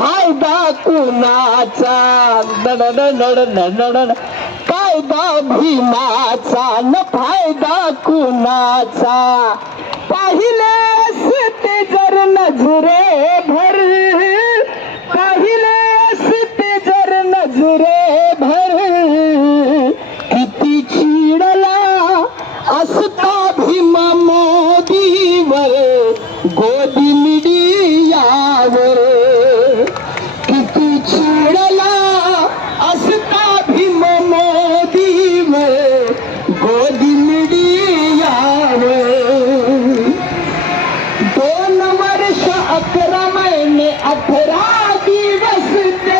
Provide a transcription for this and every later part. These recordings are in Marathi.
फायदा कुणाचा दडडडडडडड. कायदा भीमाचा न फायदा कुणाचा पाहिले ते जर नजरे अकरा महिने अकरा दिवस ते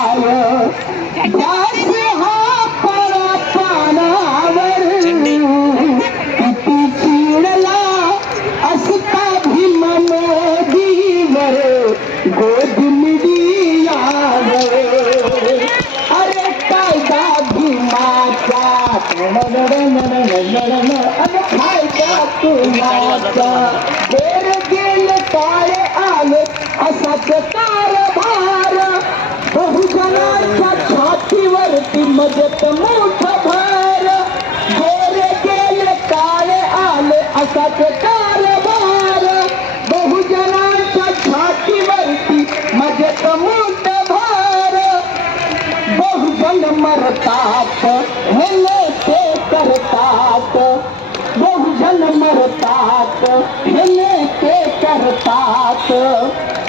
बेर गेले काळे आले असाच कारभार बहुजनांच्या छातीवरती मजत मोठ भार गोरे गेले काळे आले असाच मरतात हे नेते करतात वाढती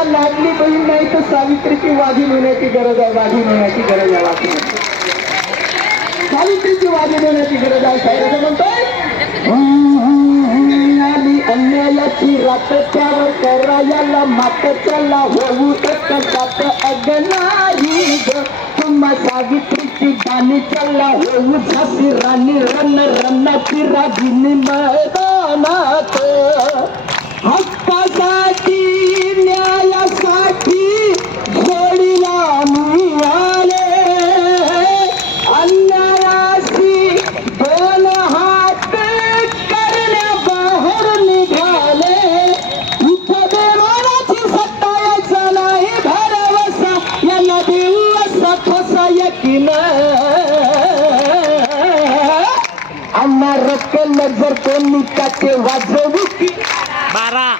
मला लाडली बहीण नाही तर सावित्रीची वाघीण होण्याची गरज आहे. वाघीण होण्याची गरज आहे. वाघीण सावित्रीची वाघीण होण्याची गरज आहे. साहेब म्हणतोय हम्म, अन्यायाची रात त्यावर करायला मात चला होऊ कशात अगनारी तुम्हा सावित्रीची गाणी चला होऊ झाशी राणी रन रनाची रागिनी मैदानात हक्कासाठी रक्कल जर कोणी त्याचे वाजवू की? बारा.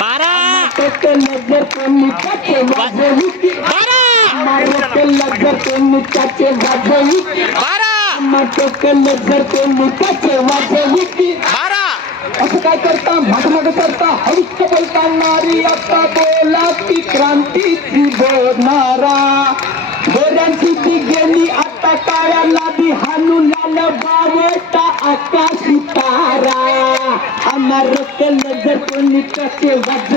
बारा. रक्कल जर कोणी त्याचे वाजवू की? बारा. रक्कल जर कोणी त्याचे वाजवू की? बारा. रक्कल जर कोणी त्याचे वाजवू की? बारा. असं काय करता? मागमाग करता? हरिष्ठ बोलतानारी आता बोला ती क्रांतीची बोलणारा. गोऱ्यांची ती गेली आता काळ्या लादी हाणून आलं बावटा आकाशी तारा. अमर जर कोणी कसे वाज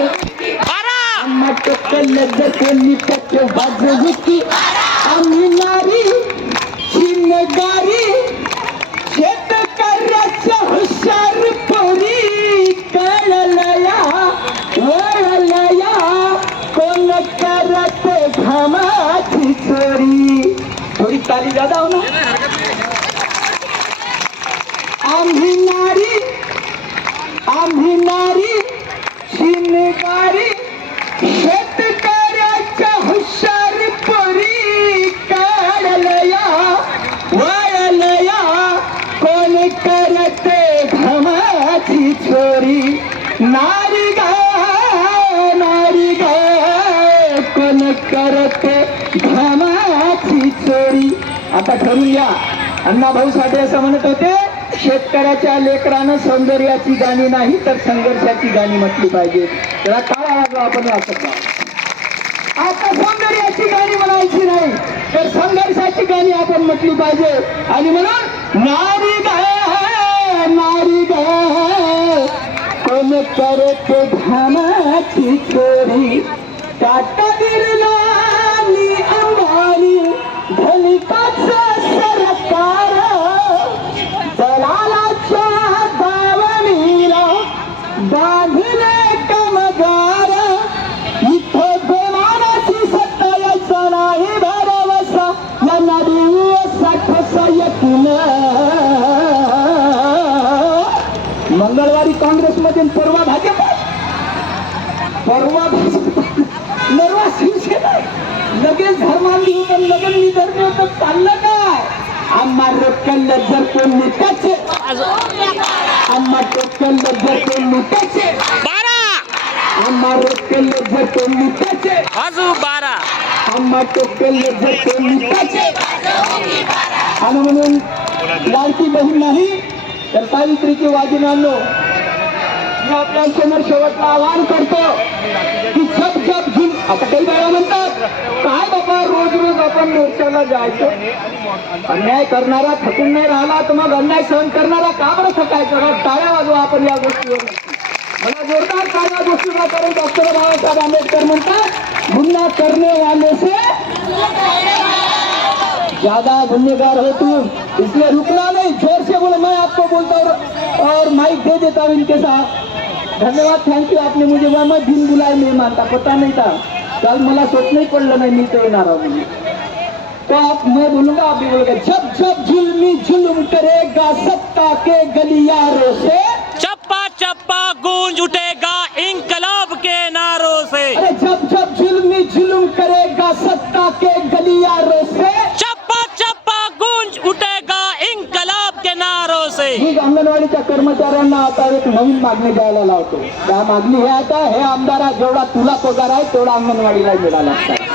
अमर जर कोणी कसे वाजवू. की आम्ही नारी शिनगारी शेतकऱ्याच्या हुशार पोरी. कळलया वळलया कोण करत घमाची चोरी. थोडी ताली दादा हो ना आम्ही नारी आम्ही नारी शिनगारी शेतकऱ्याच्या हुशार परी काढलया वळलया कोण करते घमाची चोरी? नारी गा नारी कोण करते घमाची चोरी? आता ठरून या. अण्णा भाऊ साठे असं म्हणत होते शेतकऱ्याच्या लेकरानं सौंदर्याची गाणी नाही तर संघर्षाची गाणी म्हटली पाहिजे. त्याला काय लागला आपण वाचत आता सौंदर्याची गाणी म्हणायची नाही तर संघर्षाची गाणी आपण म्हटली पाहिजे. आणि म्हणून नारी ग नारी ग. कोण करत धामाची चोरी काटा बिर्ला आणि अंबानी धनिकाच मंगळवारी काँग्रेसमध्ये परवा भाजप. परवा भाजप. नरवा शिवसेना. लगेच धर्मांनी लगेच निधर्म होतं चाललं काय? आम्हा रोकलं जर कोण त्याचे आम्हा टोकलं जर कोण बारा! आम्हा रोकलं जर कोण त्याचे बाजू बारा! आम्हा टोकलं जर कोण त्याचे आणि म्हणून लाडकी बहीण नाही तर सावित्रीची वाजिनांनो आणलो मी आपल्यासमोर शेवटला आवाहन करतो की छप झप झुल. आता काही बाया म्हणतात काय बाबा रोज रोज आपण मोर्चाला जायचं? अन्याय करणारा थकून नाही राहिला तर मग अन्याय सहन करणारा का बरं थकायचं? का टाळ्या वाजवा आपण या गोष्टीवर. मला जोरदार टाळ्या गोष्टीला करून डॉक्टर बाबासाहेब आंबेडकर म्हणतात गुन्हा करणे वाले से ज़्यादा गुन्हेगार हो तुम इसलिए रुकना नहीं, ज़ोर से बोलो, मैं आपको बोलता हूँ और माइक दे देता हूँ इनके साथ। धन्यवाद थैंक यू आपने मुझे वहाँ मैं दिन बुलाए नहीं मानता पता नहीं था। कल मला सोचणंही पडलं नाही मी तो येणार. तो आप, मैं बोलूँगा, आप भी बोलोगे, जब जब जुल्मी जुल्म करेगा, सत्ता के गलियारों से चप्पा चप्पा गूंज उठेगा। अंगणवाडीच्या कर्मचाऱ्यांना आता एक नवीन मागणी द्यायला लावतो. त्या मागणी हे आता हे आमदारा जेवढा तुला पगार आहे तेवढा अंगणवाडीला मिळाला असतात